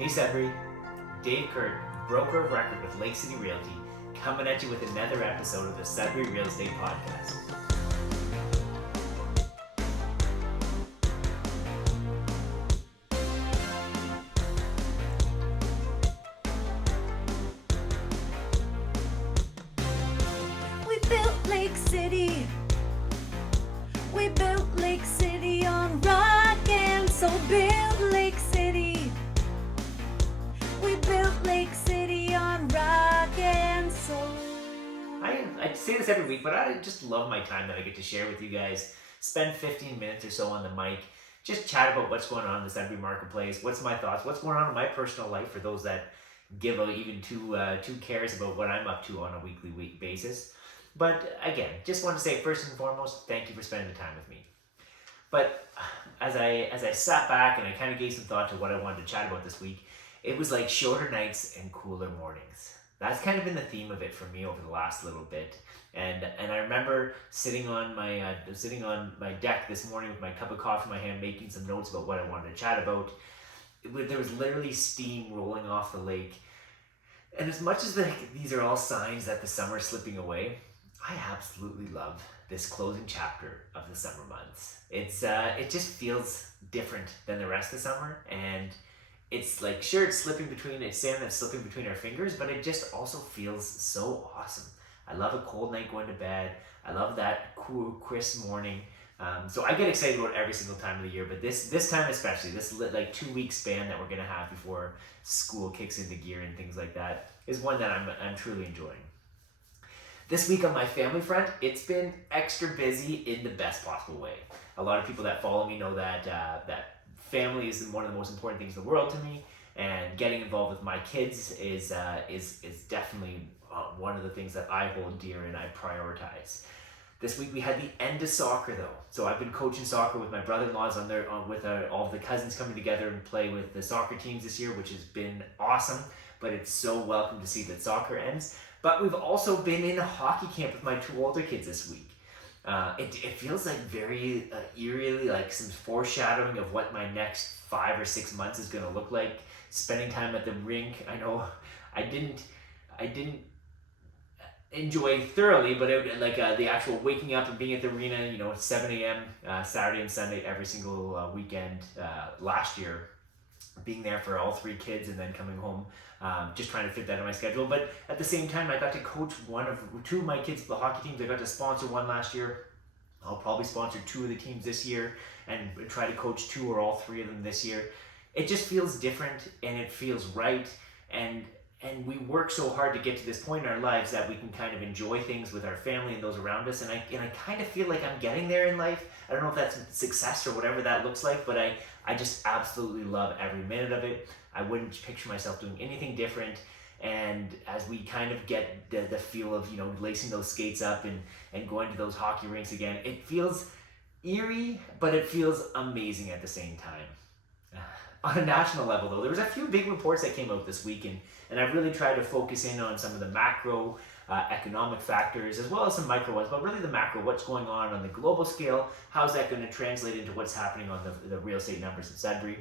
Hey Sudbury, Dave Kurt, broker of record with Lake City Realty, coming at you with another episode of the Sudbury Real Estate Podcast. We built Lake City. We built Lake City on rock and soul. Built Lake City. We built Lake City on rock and soul. I say this every week, but I just love my time that I get to share with you guys. Spend 15 minutes or so on the mic, just chat about what's going on in the Sudbury marketplace, what's my thoughts, what's going on in my personal life for those that give out even two cares about what I'm up to on a weekly basis. But again, just want to say first and foremost, thank you for spending the time with me. But as I sat back and I kind of gave some thought to what I wanted to chat about this week, it was like shorter nights and cooler mornings. That's kind of been the theme of it for me over the last little bit. And I remember sitting on my deck this morning with my cup of coffee in my hand, making some notes about what I wanted to chat about. There was literally steam rolling off the lake. And as much as these are all signs that the summer is slipping away, I absolutely love this closing chapter of the summer months. It just feels different than the rest of the summer, and it's like, sure, it's sand that's slipping between our fingers, but it just also feels so awesome. I love a cold night going to bed. I love that cool, crisp morning. So I get excited about every single time of the year, but this time especially, this like 2 week span that we're gonna have before school kicks into gear and things like that is one that I'm truly enjoying. This week on my family front, it's been extra busy in the best possible way. A lot of people that follow me know that family is one of the most important things in the world to me, and getting involved with my kids is definitely one of the things that I hold dear and I prioritize. This week we had the end of soccer though, so I've been coaching soccer with my brother-in-laws with all of the cousins coming together and play with the soccer teams this year, which has been awesome. But it's so welcome to see that soccer ends. But we've also been in a hockey camp with my two older kids this week. It feels like very eerily like some foreshadowing of what my next 5 or 6 months is going to look like. Spending time at the rink. I know I didn't enjoy thoroughly, but the actual waking up and being at the arena, 7 a.m. Saturday and Sunday every single weekend last year. Being there for all 3 kids and then coming home, just trying to fit that in my schedule. But at the same time, I got to coach 2 of my kids, the hockey teams. I got to sponsor one last year. I'll probably sponsor 2 of the teams this year and try to coach 2 or all 3 of them this year. It just feels different and it feels right. And we work so hard to get to this point in our lives that we can kind of enjoy things with our family and those around us. And I kind of feel like I'm getting there in life. I don't know if that's success or whatever that looks like, but I just absolutely love every minute of it. I wouldn't picture myself doing anything different. And as we kind of get the feel of, lacing those skates up and going to those hockey rinks again, it feels eerie, but it feels amazing at the same time. On a national level though, there was a few big reports that came out this week, and I really tried to focus in on some of the macro economic factors as well as some micro ones, but really the macro, what's going on the global scale, how's that going to translate into what's happening on the real estate numbers in Sudbury.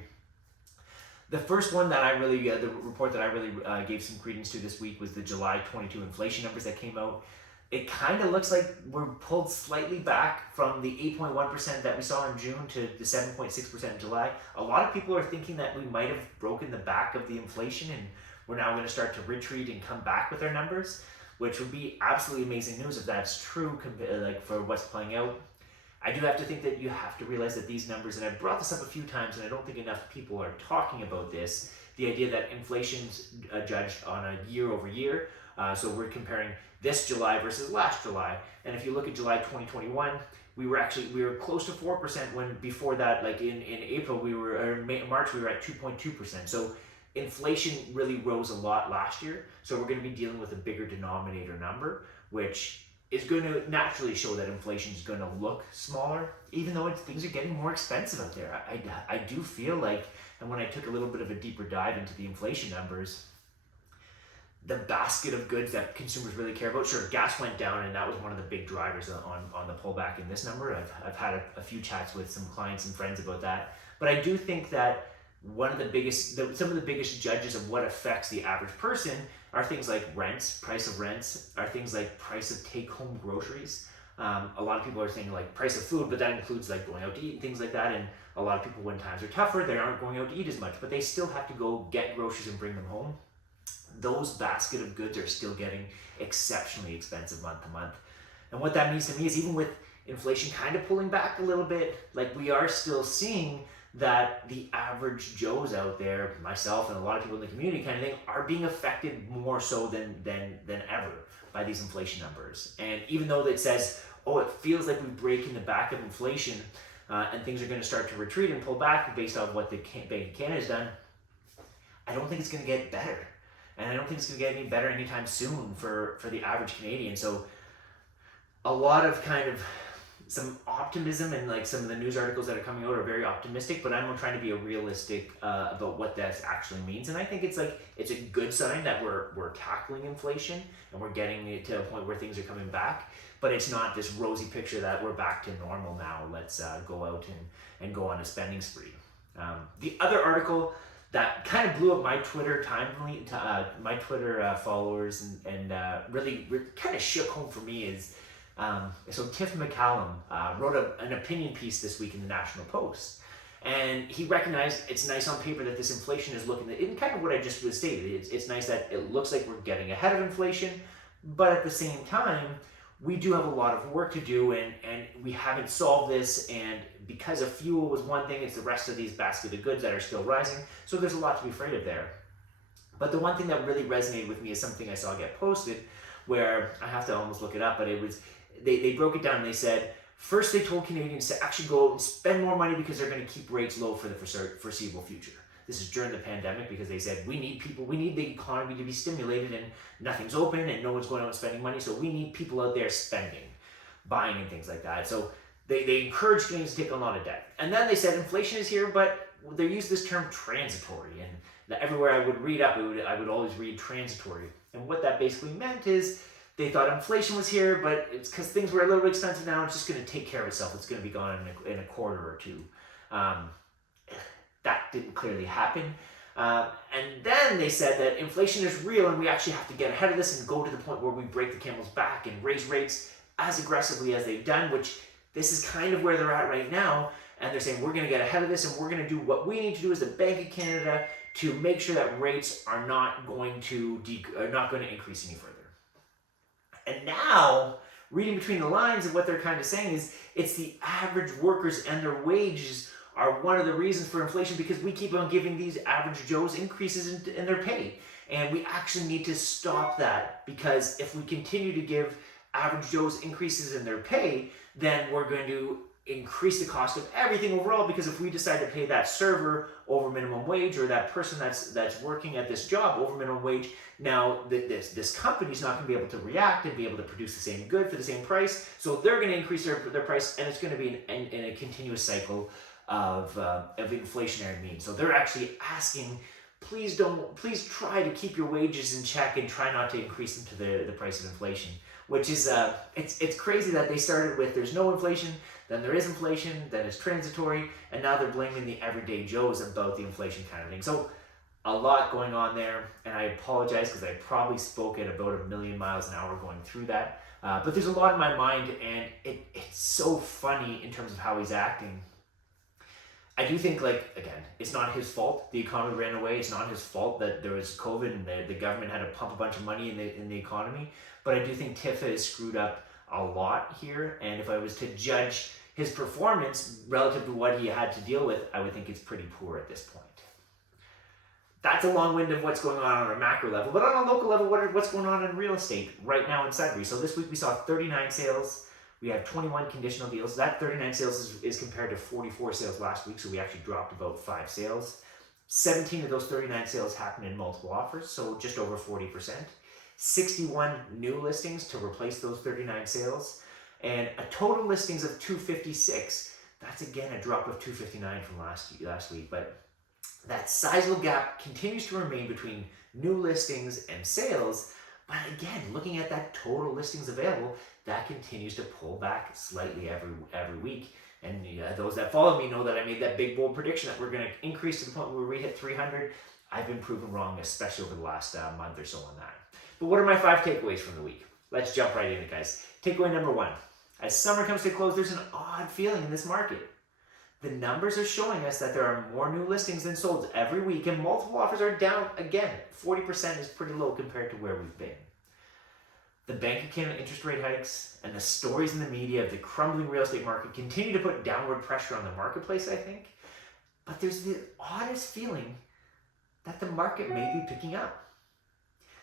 The first one that the report that I really gave some credence to this week was the July 22 inflation numbers that came out. It kind of looks like we're pulled slightly back from the 8.1% that we saw in June to the 7.6% in July. A lot of people are thinking that we might have broken the back of the inflation and we're now going to start to retreat and come back with our numbers, which would be absolutely amazing news if that's true, for what's playing out. I do have to think that you have to realize that these numbers, and I've brought this up a few times, and I don't think enough people are talking about this, the idea that inflation's judged on a year over year. So we're comparing this July versus last July. And if you look at July 2021, we were close to 4% when before that, like in April, March, we were at 2.2%. So inflation really rose a lot last year. So we're going to be dealing with a bigger denominator number, which is going to naturally show that inflation is going to look smaller, even though things are getting more expensive out there. I do feel like, and when I took a little bit of a deeper dive into the inflation numbers, the basket of goods that consumers really care about, sure, gas went down, and that was one of the big drivers on the pullback in this number. I've had a few chats with some clients and friends about that. But I do think that some of the biggest judges of what affects the average person are things like rents, price of rents, are things like price of take-home groceries. A lot of people are saying like price of food, but that includes like going out to eat and things like that. And a lot of people, when times are tougher, they aren't going out to eat as much, but they still have to go get groceries and bring them home. Those basket of goods are still getting exceptionally expensive month to month. And what that means to me is, even with inflation kind of pulling back a little bit, like we are still seeing that the average Joes out there, myself and a lot of people in the community kind of thing, are being affected more so than ever by these inflation numbers. And even though it says, oh, it feels like we're breaking the back of inflation and things are going to start to retreat and pull back based on what the Bank of Canada has done, I don't think it's going to get better. And I don't think it's going to get any better anytime soon for the average Canadian. So a lot of kind of some optimism, and like some of the news articles that are coming out are very optimistic, but I'm trying to be realistic about what that actually means. And I think it's a good sign that we're tackling inflation and we're getting it to a point where things are coming back, but it's not this rosy picture that we're back to normal now. Let's go out and go on a spending spree. The other article that kind of blew up my Twitter my Twitter followers and really kind of shook home for me is, so Tiff McCallum wrote an opinion piece this week in the National Post, and he recognized it's nice on paper that this inflation is looking in kind of what I just stated. It's nice that it looks like we're getting ahead of inflation, but at the same time, we do have a lot of work to do, and we haven't solved this. And because of fuel was one thing, it's the rest of these basket of goods that are still rising. So there's a lot to be afraid of there. But the one thing that really resonated with me is something I saw get posted, where I have to almost look it up, but it was, they broke it down and they said, first they told Canadians to actually go out and spend more money because they're going to keep rates low for the foreseeable future. This is during the pandemic, because they said we need the economy to be stimulated, and nothing's open and no one's going out and spending money, so we need people out there spending, buying and things like that. So they encourage Canadians to take on a lot of debt. And then they said inflation is here, but they use this term transitory, and everywhere I would read up, I would always read transitory. And what that basically meant is they thought inflation was here, but it's because things were a little bit expensive now, it's just going to take care of itself. It's going to be gone in a quarter or two. That didn't clearly happen. And then they said that inflation is real and we actually have to get ahead of this and go to the point where we break the camel's back and raise rates as aggressively as they've done, which this is kind of where they're at right now. And they're saying we're going to get ahead of this and we're going to do what we need to do as the Bank of Canada to make sure that rates are not going to increase any further. And now, reading between the lines of what they're kind of saying is it's the average workers and their wages are one of the reasons for inflation, because we keep on giving these average Joes increases in their pay. And we actually need to stop that, because if we continue to give average Joes increases in their pay, then we're going to increase the cost of everything overall, because if we decide to pay that server over minimum wage, or that person that's working at this job over minimum wage, now this company's not going to be able to react and be able to produce the same good for the same price, so they're going to increase their price, and it's going to be in a continuous cycle of inflationary means. So they're actually asking, please try to keep your wages in check and try not to increase them to the price of inflation, which is it's crazy that they started with there's no inflation, then there is inflation, then it's transitory, and now they're blaming the everyday Joes about the inflation kind of thing. So a lot going on there, and I apologize because I probably spoke at about 1,000,000 miles an hour going through that, but there's a lot in my mind, and it's so funny in terms of how he's acting. I do think, again, it's not his fault the economy ran away. It's not his fault that there was COVID and the government had to pump a bunch of money in the economy. But I do think Tiff has screwed up a lot here. And if I was to judge his performance relative to what he had to deal with, I would think it's pretty poor at this point. That's a long wind of what's going on a macro level. But on a local level, what's going on in real estate right now in Sudbury? So this week we saw 39 sales. We had 21 conditional deals. That 39 sales is compared to 44 sales last week, so we actually dropped about 5 sales. 17 of those 39 sales happened in multiple offers, so just over 40%. 61 new listings to replace those 39 sales, and a total listings of 256. That's again a drop of 259 from last week, but that sizable gap continues to remain between new listings and sales. But again, looking at that total listings available, that continues to pull back slightly every week. And those that follow me know that I made that big bold prediction that we're going to increase to the point where we hit 300. I've been proven wrong, especially over the last month or so on that. But what are my 5 takeaways from the week? Let's jump right in it, guys. Takeaway number 1. As summer comes to a close, there's an odd feeling in this market. The numbers are showing us that there are more new listings than sold every week, and multiple offers are down again. 40% is pretty low compared to where we've been. The Bank of Canada interest rate hikes and the stories in the media of the crumbling real estate market continue to put downward pressure on the marketplace, I think. But there's the oddest feeling that the market may be picking up.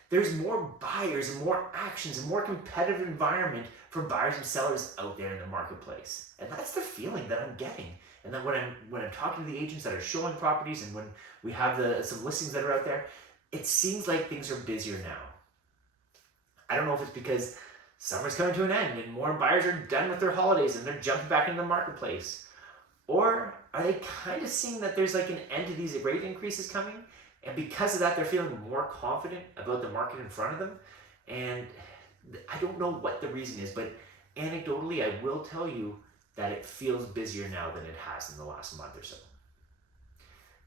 There's more buyers and more actions and more competitive environment for buyers and sellers out there in the marketplace. And that's the feeling that I'm getting. And then when I'm talking to the agents that are showing properties and when we have some listings that are out there, it seems like things are busier now. I don't know if it's because summer's coming to an end and more buyers are done with their holidays and they're jumping back into the marketplace. Or are they kind of seeing that there's like an end to these rate increases coming? And because of that, they're feeling more confident about the market in front of them. And I don't know what the reason is, but anecdotally, I will tell you that it feels busier now than it has in the last month or so.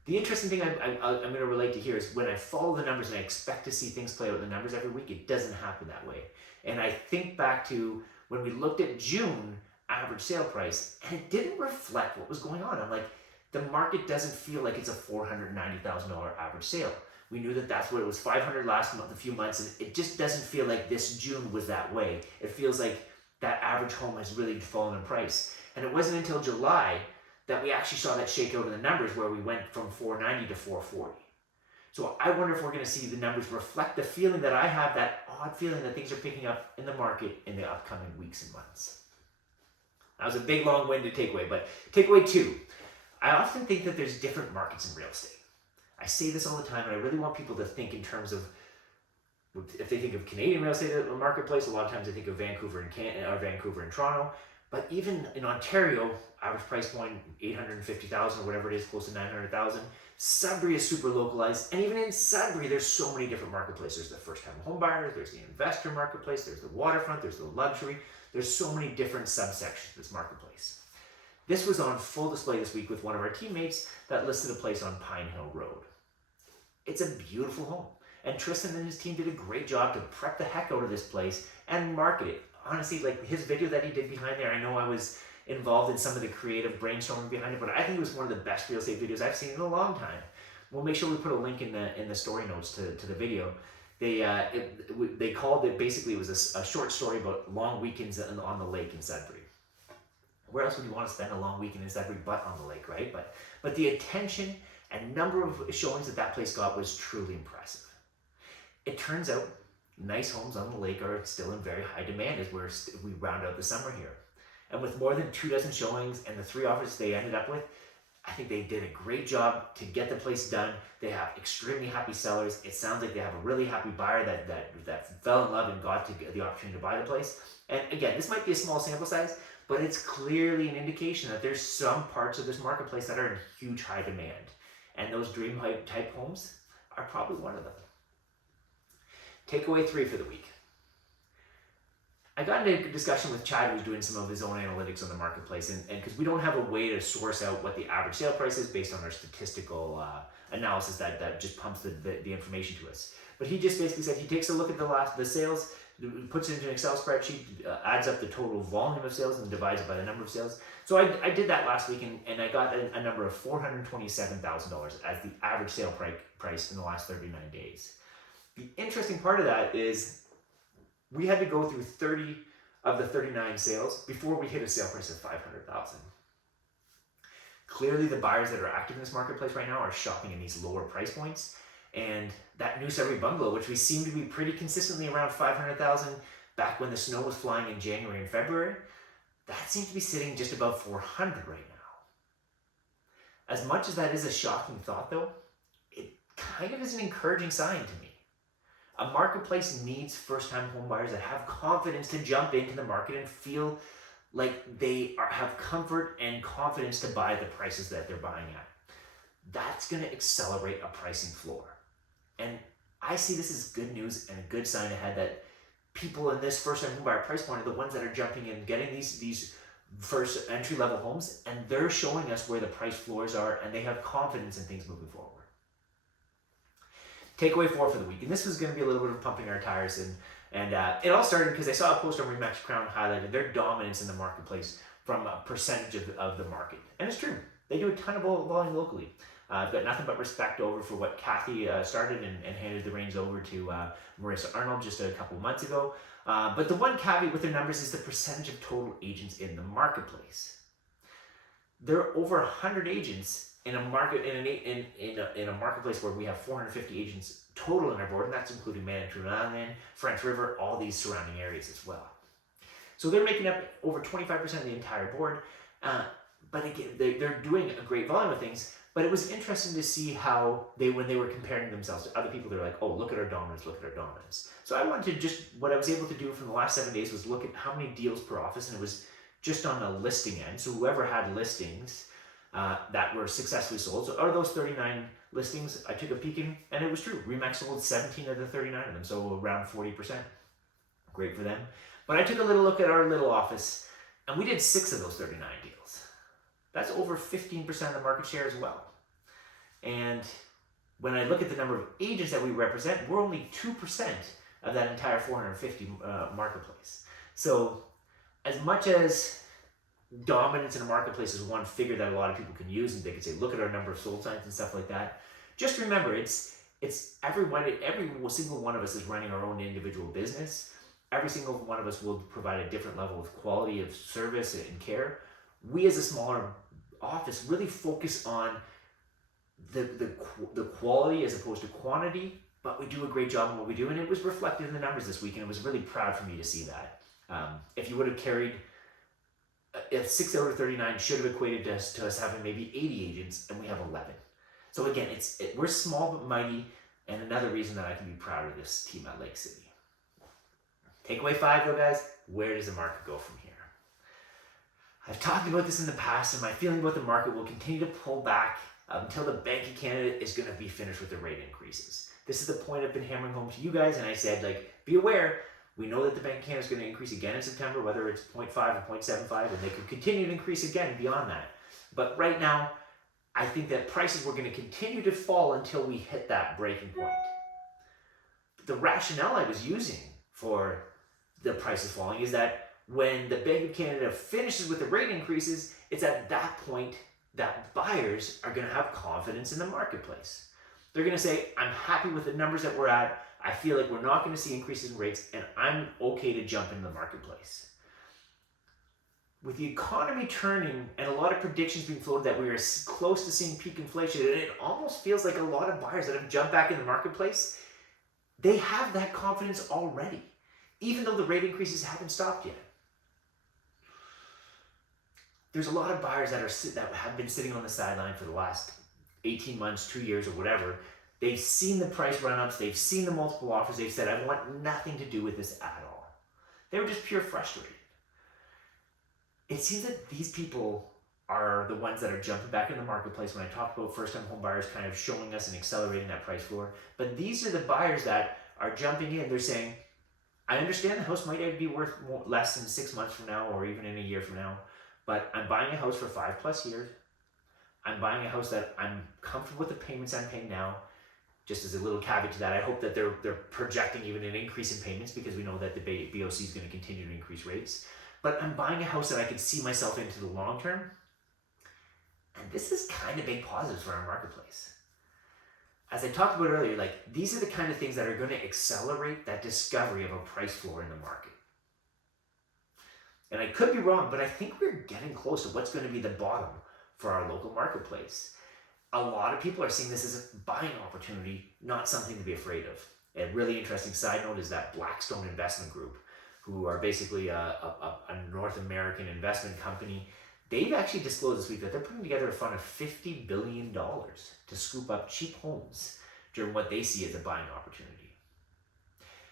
The interesting thing I'm going to relate to here is when I follow the numbers and I expect to see things play out in the numbers every week, it doesn't happen that way. And I think back to when we looked at June average sale price, and it didn't reflect what was going on. I'm like, the market doesn't feel like it's a $490,000 average sale. We knew that that's what it was, $500 last month, a few months, and it just doesn't feel like this June was that way. It feels like that average home has really fallen in price. And it wasn't until July that we actually saw that shakeout in the numbers where we went from 490 to 440. So I wonder if we're going to see the numbers reflect the feeling that I have, that odd feeling that things are picking up in the market in the upcoming weeks and months. That was a big, long-winded takeaway, but takeaway 2. I often think that there's different markets in real estate. I say this all the time, and I really want people to think in terms of, if they think of Canadian real estate marketplace, a lot of times they think of Vancouver and Toronto. But even in Ontario, average price point $850,000 or whatever it is, close to $900,000. Sudbury is super localized, and even in Sudbury, there's so many different marketplaces. There's the first-time home buyers, there's the investor marketplace, there's the waterfront, there's the luxury. There's so many different subsections of this marketplace. This was on full display this week with one of our teammates that listed a place on Pine Hill Road. It's a beautiful home, and Tristan and his team did a great job to prep the heck out of this place and market it. Honestly, like his video that he did behind there, I know I was involved in some of the creative brainstorming behind it, but I think it was one of the best real estate videos I've seen in a long time. We'll make sure we put a link in the story notes to the video. They called it, basically it was a short story about long weekends on the lake in Sudbury. Where else would you want to spend a long weekend in Sudbury but on the lake, right? But the attention and number of showings that place got was truly impressive. It turns out nice homes on the lake are still in very high demand as we round out the summer here. And with more than 24 showings and the 3 offers they ended up with, I think they did a great job to get the place done. They have extremely happy sellers. It sounds like they have a really happy buyer that fell in love and got the opportunity to buy the place. And again, this might be a small sample size, but it's clearly an indication that there's some parts of this marketplace that are in huge high demand. And those dream type homes are probably one of them. Takeaway 3 for the week. I got into a discussion with Chad, who's doing some of his own analytics on the marketplace, and because we don't have a way to source out what the average sale price is based on our statistical analysis that just pumps the information to us. But he just basically said he takes a look at the sales, puts it into an Excel spreadsheet, adds up the total volume of sales and divides it by the number of sales. So I did that last week, and I got a number of $427,000 as the average sale price in the last 39 days. The interesting part of that is we had to go through 30 of the 39 sales before we hit a sale price of $500,000. Clearly, the buyers that are active in this marketplace right now are shopping in these lower price points. And that new Sudbury bungalow, which we seem to be pretty consistently around $500,000 back when the snow was flying in January and February, that seems to be sitting just above $400,000 right now. As much as that is a shocking thought, though, it kind of is an encouraging sign to me. A marketplace needs first-time home buyers that have confidence to jump into the market and feel like they have comfort and confidence to buy the prices that they're buying at. That's going to accelerate a pricing floor. And I see this as good news and a good sign ahead that people in this first-time home buyer price point are the ones that are jumping in, getting these first entry-level homes, and they're showing us where the price floors are, and they have confidence in things moving forward. Takeaway 4 for the week, and this was going to be a little bit of pumping our tires, and it all started because I saw a post on Remax Crown highlighted their dominance in the marketplace from a percentage of the market, and it's true. They do a ton of volume locally. I've got nothing but respect over for what Kathy started and handed the reins over to Marissa Arnold just a couple of months ago. But the one caveat with their numbers is the percentage of total agents in the marketplace. There are over 100 agents in a marketplace where we have 450 agents total in our board, and that's including Manitoulin Island, French River, all these surrounding areas as well. So they're making up over 25% of the entire board. But again, they're doing a great volume of things. But it was interesting to see how when they were comparing themselves to other people, they're like, oh, look at our dominance, look at our dominance. So I wanted to what I was able to do from the last 7 days was look at how many deals per office, and it was just on the listing end. So whoever had listings that were successfully sold. So out of those 39 listings, I took a peek in, and it was true. Remax sold 17 of the 39 of them, so around 40%. Great for them. But I took a little look at our little office, and we did 6 of those 39 deals. That's over 15% of the market share as well. And when I look at the number of agents that we represent, we're only 2% of that entire 450 marketplace. So as much as dominance in a marketplace is one figure that a lot of people can use, and they can say, look at our number of sold signs and stuff like that, just remember it's every single one of us is running our own individual business. Every single one of us will provide a different level of quality of service and care. We as a smaller office really focus on the quality as opposed to quantity, but we do a great job in what we do, and it was reflected in the numbers this week, and it was really proud for me to see that. If you would have carried, if 6 out of 39 should have equated to us having maybe 80 agents, and we have 11. So again, we're small but mighty, and another reason that I can be proud of this team at Lake City. Takeaway 5 though, guys, where does the market go from here? I've talked about this in the past, and my feeling about the market will continue to pull back until the Bank of Canada is going to be finished with the rate increases. This is the point I've been hammering home to you guys, and I said, be aware, we know that the Bank of Canada is going to increase again in September, whether it's 0.5 or 0.75, and they could continue to increase again beyond that. But right now, I think that prices were going to continue to fall until we hit that breaking point. The rationale I was using for the prices falling is that when the Bank of Canada finishes with the rate increases, it's at that point that buyers are going to have confidence in the marketplace. They're going to say, I'm happy with the numbers that we're at. I feel like we're not going to see increases in rates, and I'm okay to jump into the marketplace. With the economy turning and a lot of predictions being floated that we are close to seeing peak inflation, and it almost feels like a lot of buyers that have jumped back in the marketplace, they have that confidence already, even though the rate increases haven't stopped yet. There's a lot of buyers that have been sitting on the sideline for the last 18 months, 2 years, or whatever. They've seen the price run-ups. They've seen the multiple offers. They've said, I want nothing to do with this at all. They were just pure frustrated. It seems that these people are the ones that are jumping back in the marketplace when I talked about first-time home buyers kind of showing us and accelerating that price floor. But these are the buyers that are jumping in. They're saying, I understand the house might be worth less than 6 months from now or even in a year from now, but I'm buying a house for 5+ years. I'm buying a house that I'm comfortable with the payments I'm paying now. Just as a little caveat to that, I hope that they're projecting even an increase in payments, because we know that the BOC is going to continue to increase rates. But I'm buying a house that I can see myself into the long term. And this is kind of big positives for our marketplace. As I talked about earlier, these are the kind of things that are going to accelerate that discovery of a price floor in the market. And I could be wrong, but I think we're getting close to what's going to be the bottom for our local marketplace. A lot of people are seeing this as a buying opportunity, not something to be afraid of. A really interesting side note is that Blackstone Investment Group, who are basically a North American investment company, they've actually disclosed this week that they're putting together a fund of $50 billion to scoop up cheap homes during what they see as a buying opportunity.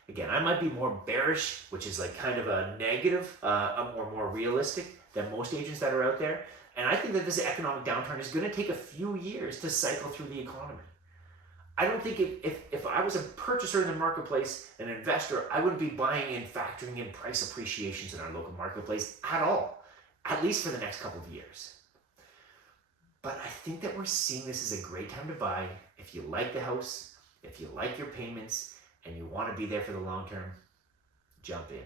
Again, I might be more bearish, which is kind of a negative, or more realistic than most agents that are out there. And I think that this economic downturn is going to take a few years to cycle through the economy. I don't think if I was a purchaser in the marketplace, an investor, I wouldn't be buying and factoring in price appreciations in our local marketplace at all. at least for the next couple of years. But I think that we're seeing this as a great time to buy. If you like the house, if you like your payments, and you want to be there for the long term, jump in.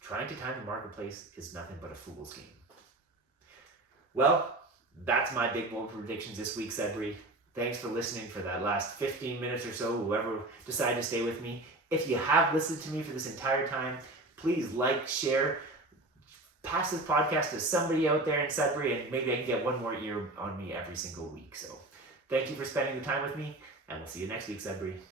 Trying to time the marketplace is nothing but a fool's game. Well, that's my big bold predictions this week, Sudbury. Thanks for listening for that last 15 minutes or so, whoever decided to stay with me. If you have listened to me for this entire time, please like, share, pass this podcast to somebody out there in Sudbury, and maybe I can get one more ear on me every single week. So thank you for spending the time with me, and we'll see you next week, Sudbury.